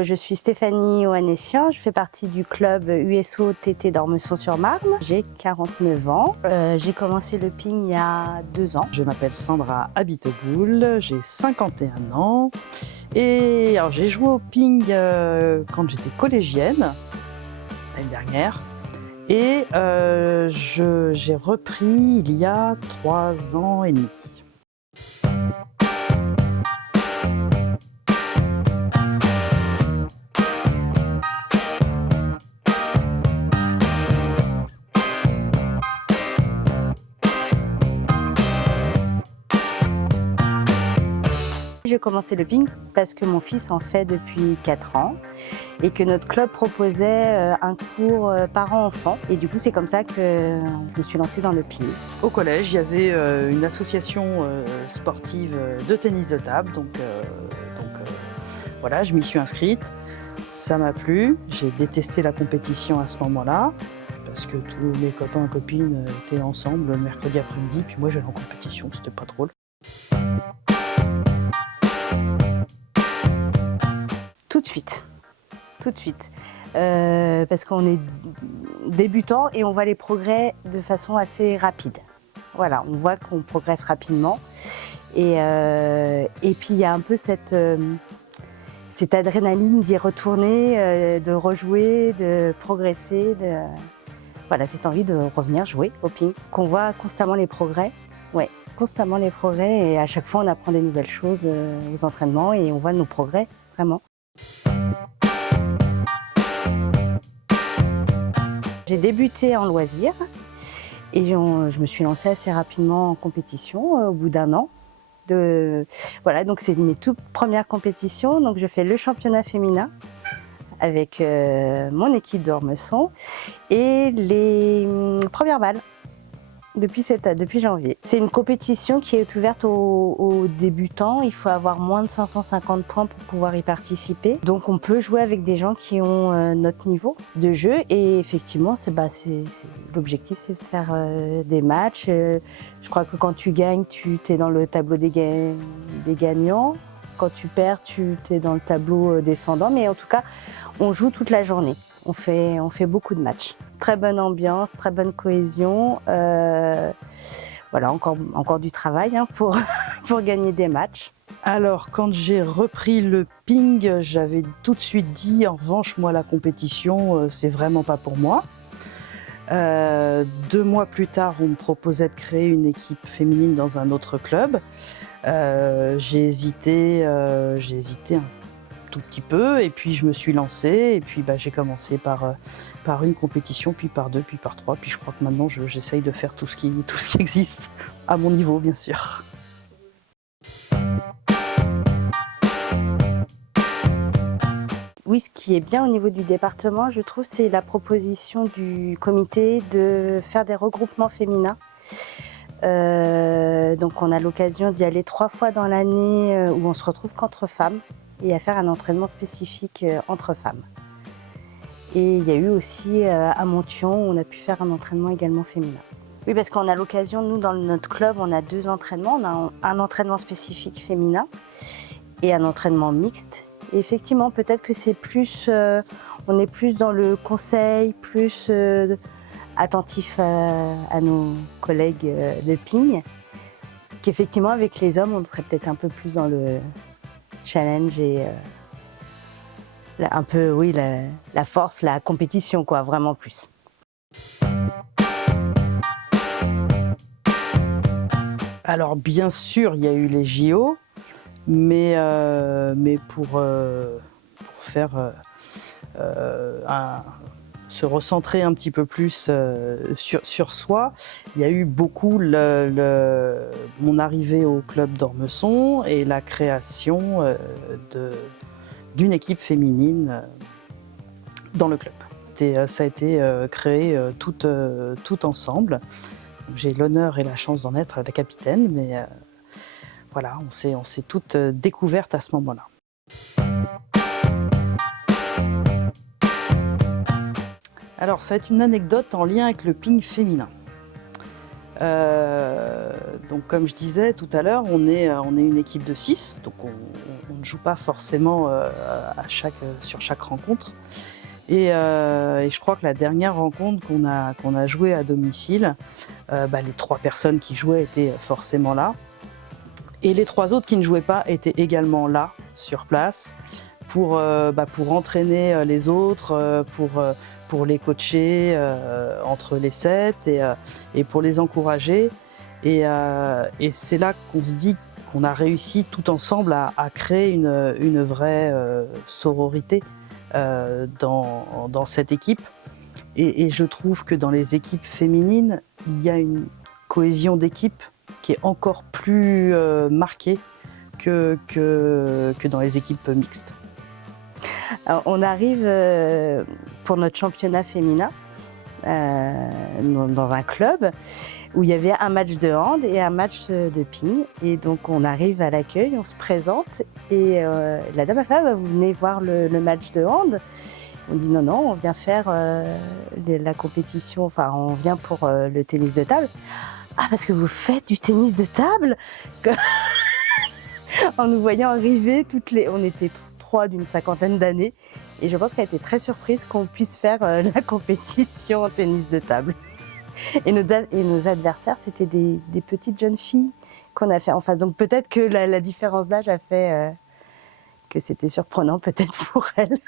Je suis Stéphanie Ohanessian, je fais partie du club USO TT d'Ormesson-sur-Marne. J'ai 49 ans. J'ai commencé le ping il y a 2 ans. Je m'appelle Sandra Abiteboul, j'ai 51 ans. Et alors j'ai joué au ping quand j'étais collégienne, l'année dernière. Et j'ai repris il y a 3 ans et demi. J'ai commencé le ping parce que mon fils en fait depuis 4 ans et que notre club proposait un cours parents-enfants. Et du coup, c'est comme ça que je me suis lancée dans le ping. Au collège, il y avait une association sportive de tennis de table, donc voilà, je m'y suis inscrite. Ça m'a plu, j'ai détesté la compétition à ce moment-là, parce que tous mes copains et copines étaient ensemble le mercredi après-midi, puis moi j'allais en compétition, c'était pas drôle. Tout de suite, parce qu'on est débutant et on voit les progrès de façon assez rapide. Voilà, on voit qu'on progresse rapidement et puis il y a un peu cette adrénaline d'y retourner, de rejouer, de progresser, voilà, cette envie de revenir jouer au ping. Qu'on voit constamment les progrès, ouais, constamment les progrès et à chaque fois on apprend des nouvelles choses aux entraînements et on voit nos progrès, vraiment. J'ai débuté en loisir et je me suis lancée assez rapidement en compétition au bout d'1 an. Voilà, donc c'est mes toutes premières compétitions. Donc je fais le championnat féminin avec mon équipe d'Ormesson et les premières balles depuis janvier. C'est une compétition qui est ouverte aux débutants. Il faut avoir moins de 550 points pour pouvoir y participer. Donc on peut jouer avec des gens qui ont notre niveau de jeu. Et effectivement, l'objectif, c'est de faire des matchs. Je crois que quand tu gagnes, tu es dans le tableau des gagnants. Quand tu perds, tu es dans le tableau descendant. Mais en tout cas, on joue toute la journée. On fait beaucoup de matchs. Très bonne ambiance, très bonne cohésion. Voilà, encore du travail pour gagner des matchs. Alors, quand j'ai repris le ping, j'avais tout de suite dit, en revanche, moi, la compétition, c'est vraiment pas pour moi. 2 mois plus tard, on me proposait de créer une équipe féminine dans un autre club. J'ai hésité un tout petit peu et puis je me suis lancée et puis j'ai commencé par une compétition, puis par 2, puis par 3, puis je crois que maintenant j'essaye de faire tout ce qui existe, à mon niveau bien sûr. Oui, ce qui est bien au niveau du département, je trouve, c'est la proposition du comité de faire des regroupements féminins. Donc on a l'occasion d'y aller 3 fois dans l'année où on se retrouve qu'entre femmes et à faire un entraînement spécifique entre femmes. Et il y a eu aussi à Montion où on a pu faire un entraînement également féminin. Oui, parce qu'on a l'occasion, nous dans notre club, on a 2 entraînements. On a un entraînement spécifique féminin et un entraînement mixte. Et effectivement, peut-être que c'est plus, on est plus dans le conseil, plus attentif à nos collègues de ping, qu'effectivement avec les hommes, on serait peut-être un peu plus dans le challenge et un peu, oui, la force, la compétition, quoi, vraiment plus. Alors bien sûr, il y a eu les JO, mais pour faire se recentrer un petit peu plus sur soi, il y a eu beaucoup mon arrivée au club d'Ormesson et la création d'une équipe féminine dans le club. Ça a été créé tout ensemble. J'ai l'honneur et la chance d'en être la capitaine, mais voilà, on s'est toutes découvertes à ce moment-là. Alors, ça va être une anecdote en lien avec le ping féminin. Donc comme je disais tout à l'heure, on est une équipe de 6, donc on ne joue pas forcément sur chaque rencontre. Et je crois que la dernière rencontre qu'on a jouée à domicile, les 3 personnes qui jouaient étaient forcément là. Et les 3 autres qui ne jouaient pas étaient également là, sur place, pour entraîner les autres, pour les coacher entre les sets et pour les encourager. Et c'est là qu'on se dit qu'on a réussi tout ensemble à créer une vraie sororité dans cette équipe. Et je trouve que dans les équipes féminines, il y a une cohésion d'équipe qui est encore plus marquée que dans les équipes mixtes. Alors, on arrive pour notre championnat féminin dans un club où il y avait un match de hand et un match de ping. Et donc on arrive à l'accueil, on se présente et la dame a fait vous venez voir le match de hand. On dit non, on vient faire la compétition, enfin on vient pour le tennis de table. Ah, parce que vous faites du tennis de table? En nous voyant arriver, on était 3 d'une 50aine d'années et je pense qu'elle était très surprise qu'on puisse faire la compétition en tennis de table. Et nos adversaires, c'était des petites jeunes filles qu'on a fait en face. Donc peut-être que la différence d'âge a fait que c'était surprenant peut-être pour elles.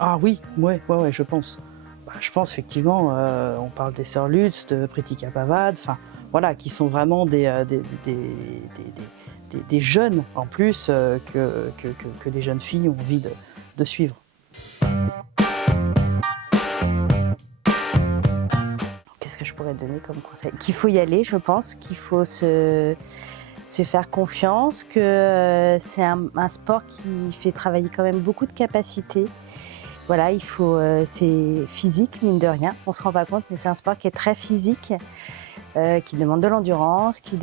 Ah oui, ouais, je pense. Je pense effectivement, on parle des sœurs Lutz, de Pritika Pavad, enfin voilà, qui sont vraiment des jeunes en plus que les jeunes filles ont envie de suivre. Qu'est-ce que je pourrais donner comme conseil? Qu'il faut y aller, je pense, qu'il faut se faire confiance, que c'est un sport qui fait travailler quand même beaucoup de capacités. Voilà, c'est physique, mine de rien, on ne se rend pas compte, mais c'est un sport qui est très physique, qui demande de l'endurance, qui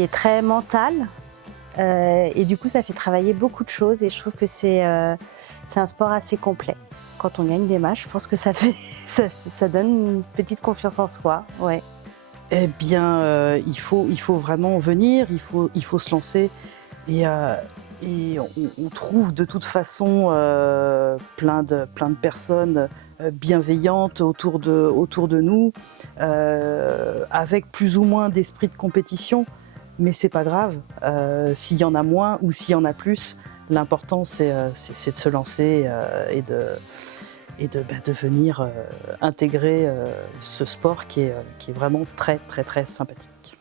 est très mental. Et du coup, ça fait travailler beaucoup de choses et je trouve que c'est un sport assez complet. Quand on gagne des matchs, je pense que ça donne une petite confiance en soi. Ouais. Eh bien, il faut vraiment venir, il faut se lancer et on trouve de toute façon plein de personnes bienveillantes autour de nous, avec plus ou moins d'esprit de compétition, mais c'est pas grave. S'il y en a moins ou s'il y en a plus, l'important c'est de se lancer et de venir intégrer ce sport qui est vraiment très très très sympathique.